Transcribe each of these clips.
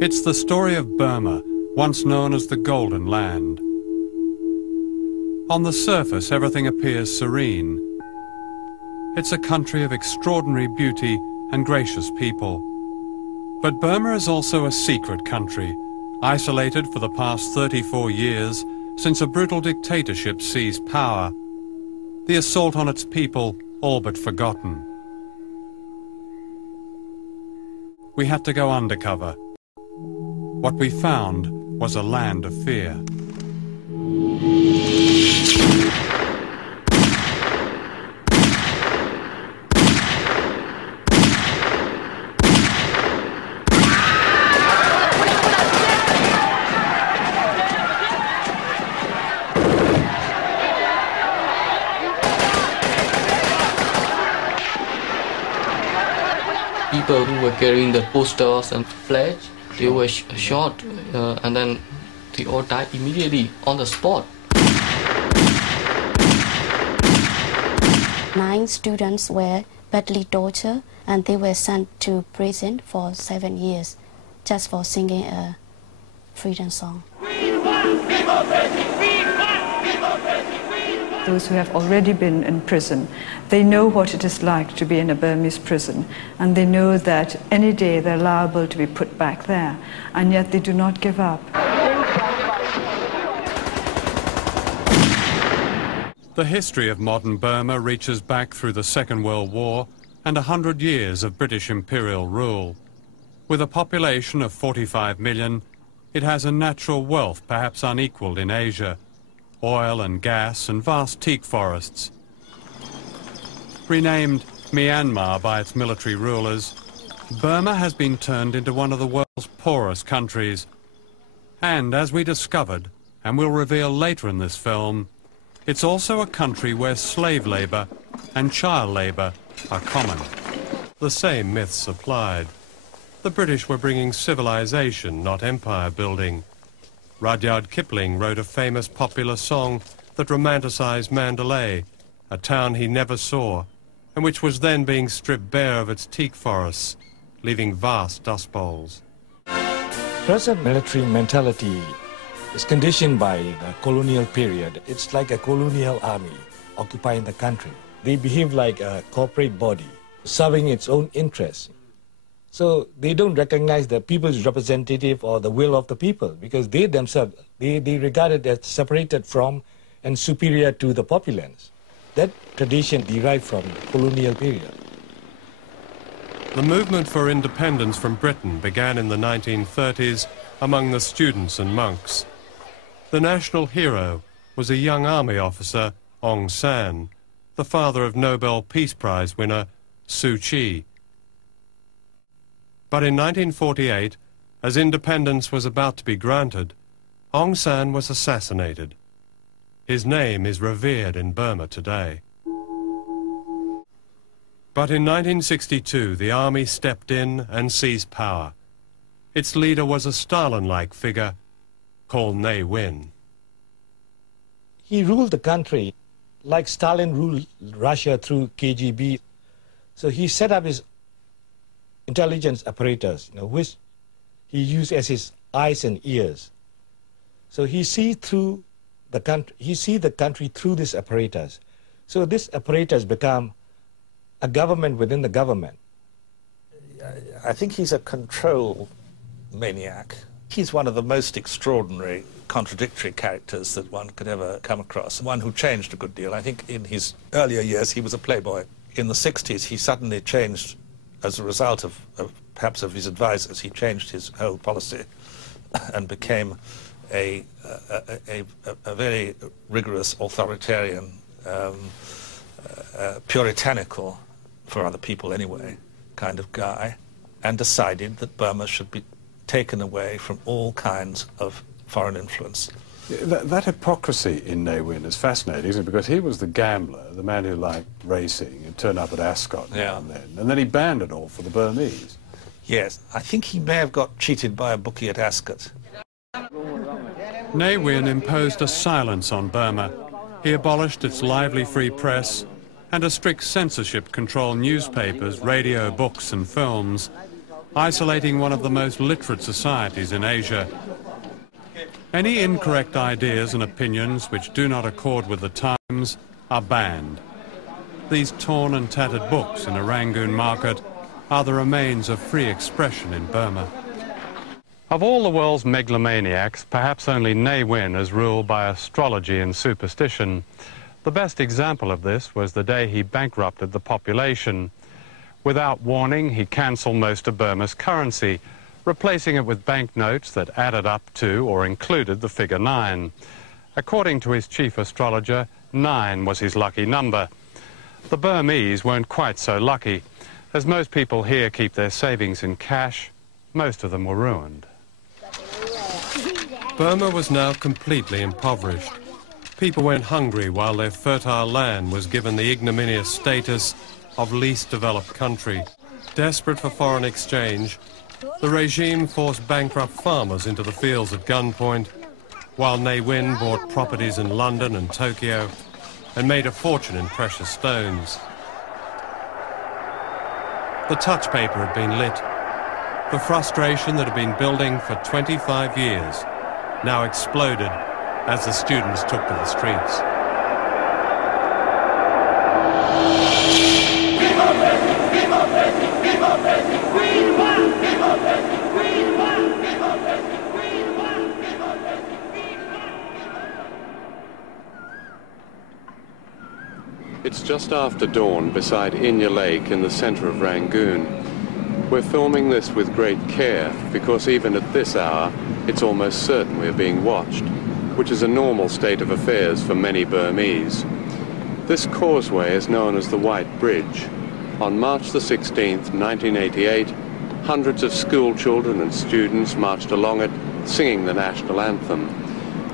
It's the story of Burma, once known as the Golden Land. On the surface, everything appears serene. It's a country of extraordinary beauty and gracious people. But Burma is also a secret country, isolated for the past 34 years since a brutal dictatorship seized power. The assault on its people all but forgotten. We had to go undercover. What we found was a land of fear. People who were carrying the posters and flags, they were shot and then they all died immediately on the spot. 9 students were badly tortured and they were sent to prison for 7 years just for singing a freedom song. Those who have already been in prison, they know what it is like to be in a Burmese prison, and they know that any day they're liable to be put back there, and yet they do not give up. The history of modern Burma reaches back through the Second World War and 100 years of British imperial rule. With a population of 45 million, it has a natural wealth perhaps unequaled in Asia. Oil and gas and vast teak forests. Renamed Myanmar by its military rulers, Burma has been turned into one of the world's poorest countries. And as we discovered, and will reveal later in this film, it's also a country where slave labor and child labor are common. The same myths applied. The British were bringing civilization, not empire building. Rudyard Kipling wrote a famous popular song that romanticized Mandalay, a town he never saw, and which was then being stripped bare of its teak forests, leaving vast dust bowls. Present military mentality is conditioned by the colonial period. It's like a colonial army occupying the country. They behave like a corporate body, serving its own interests. So they don't recognize the people's representative or the will of the people, because they themselves, they regard it as separated from and superior to the populace. That tradition derived from the colonial period. The movement for independence from Britain began in the 1930s among the students and monks. The national hero was a young army officer, Aung San, the father of Nobel Peace Prize winner Suu Kyi. But in 1948, as independence was about to be granted, Aung San was assassinated. His name is revered in Burma today. But in 1962, the army stepped in and seized power. Its leader was a Stalin-like figure called Ne Win. He ruled the country like Stalin ruled Russia through KGB. So he set up his intelligence apparatus, which he used as his eyes and ears. So he sees through the country. He sees the country through this apparatus. So this apparatus become a government within the government. I think he's a control maniac. He's one of the most extraordinary, contradictory characters that one could ever come across. One who changed a good deal. I think in his earlier years he was a playboy. In the 60s he suddenly changed. As a result of perhaps of his advisors, he changed his whole policy and became a very rigorous, authoritarian, puritanical, for other people anyway, kind of guy, and decided that Burma should be taken away from all kinds of foreign influence. That hypocrisy in Ne Win is fascinating, isn't it? Because he was the gambler, the man who liked racing and turned up at Ascot now and then he banned it all for the Burmese. Yes, I think he may have got cheated by a bookie at Ascot. Ne Win imposed a silence on Burma. He abolished its lively free press and a strict censorship control newspapers, radio, books and films. isolating one of the most literate societies in Asia. Any incorrect ideas and opinions which do not accord with the times are banned. These torn and tattered books in a Rangoon market are the remains of free expression in Burma. Of all the world's megalomaniacs, perhaps only Ne Win is ruled by astrology and superstition. The best example of this was the day he bankrupted the population. Without warning, he cancelled most of Burma's currency, replacing it with banknotes that added up to or included the figure 9. According to his chief astrologer, 9 was his lucky number. The Burmese weren't quite so lucky. As most people here keep their savings in cash, most of them were ruined. Burma was now completely impoverished. People went hungry while their fertile land was given the ignominious status of least developed country. Desperate for foreign exchange, the regime forced bankrupt farmers into the fields at gunpoint, while Ne Win bought properties in London and Tokyo and made a fortune in precious stones. The touch paper had been lit. The frustration that had been building for 25 years now exploded as the students took to the streets. It's just after dawn beside Inya Lake in the center of Rangoon. We're filming this with great care because even at this hour, it's almost certain we're being watched, which is a normal state of affairs for many Burmese. This causeway is known as the White Bridge. On March the 16th, 1988, hundreds of school children and students marched along it, singing the national anthem.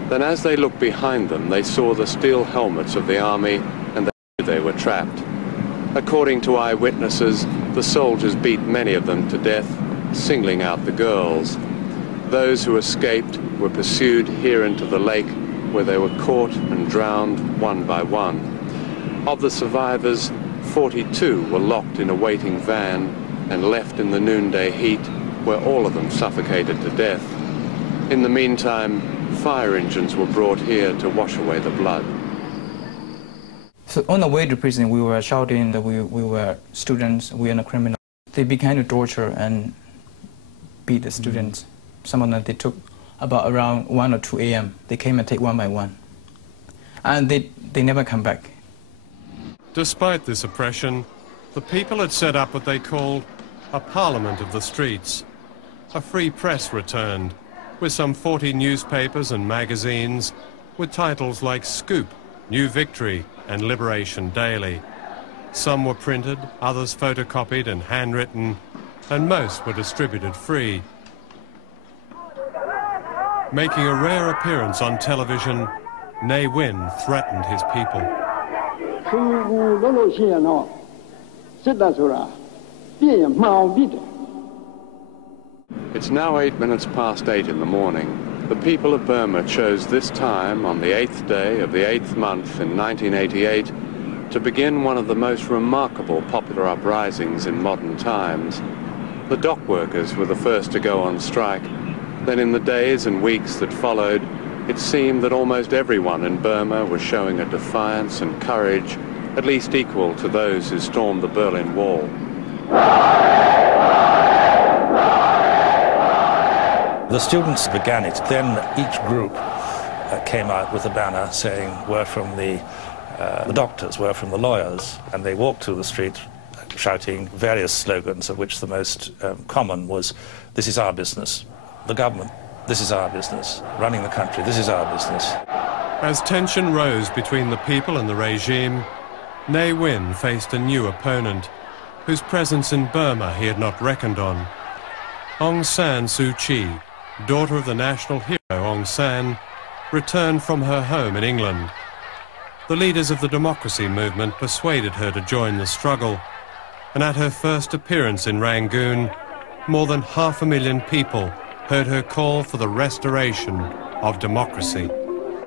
Then as they looked behind them, they saw the steel helmets of the army and they were trapped. According to eyewitnesses, the soldiers beat many of them to death, singling out the girls. Those who escaped were pursued here into the lake, where they were caught and drowned one by one. Of the survivors, 42 were locked in a waiting van and left in the noonday heat, where all of them suffocated to death. In the meantime, fire engines were brought here to wash away the blood. So on the way to prison, we were shouting that we were students, we are not criminals. They began to torture and beat the students. Some of them they took about around 1 or 2 a.m. They came and take one by one. And they never come back. Despite this oppression, the people had set up what they called a parliament of the streets. A free press returned, with some 40 newspapers and magazines, with titles like Scoop, New Victory, and Liberation Daily. Some were printed, others photocopied and handwritten, and most were distributed free. Making a rare appearance on television, Ne Win threatened his people. It's now 8 minutes past 8 in the morning. The people of Burma chose this time, on the 8th day of the 8th month in 1988, to begin one of the most remarkable popular uprisings in modern times. The dock workers were the first to go on strike. Then in the days and weeks that followed, it seemed that almost everyone in Burma was showing a defiance and courage, at least equal to those who stormed the Berlin Wall. The students began it. Then each group came out with a banner saying, "We're from the doctors, we're from the lawyers." And they walked through the street shouting various slogans, of which the most common was, "This is our business." The government, "This is our business." Running the country, "This is our business." As tension rose between the people and the regime, Ne Win faced a new opponent, whose presence in Burma he had not reckoned on. Aung San Suu Kyi, daughter of the national hero Aung San, returned from her home in England. The leaders of the democracy movement persuaded her to join the struggle, and at her first appearance in Rangoon, more than 500,000 people heard her call for the restoration of democracy.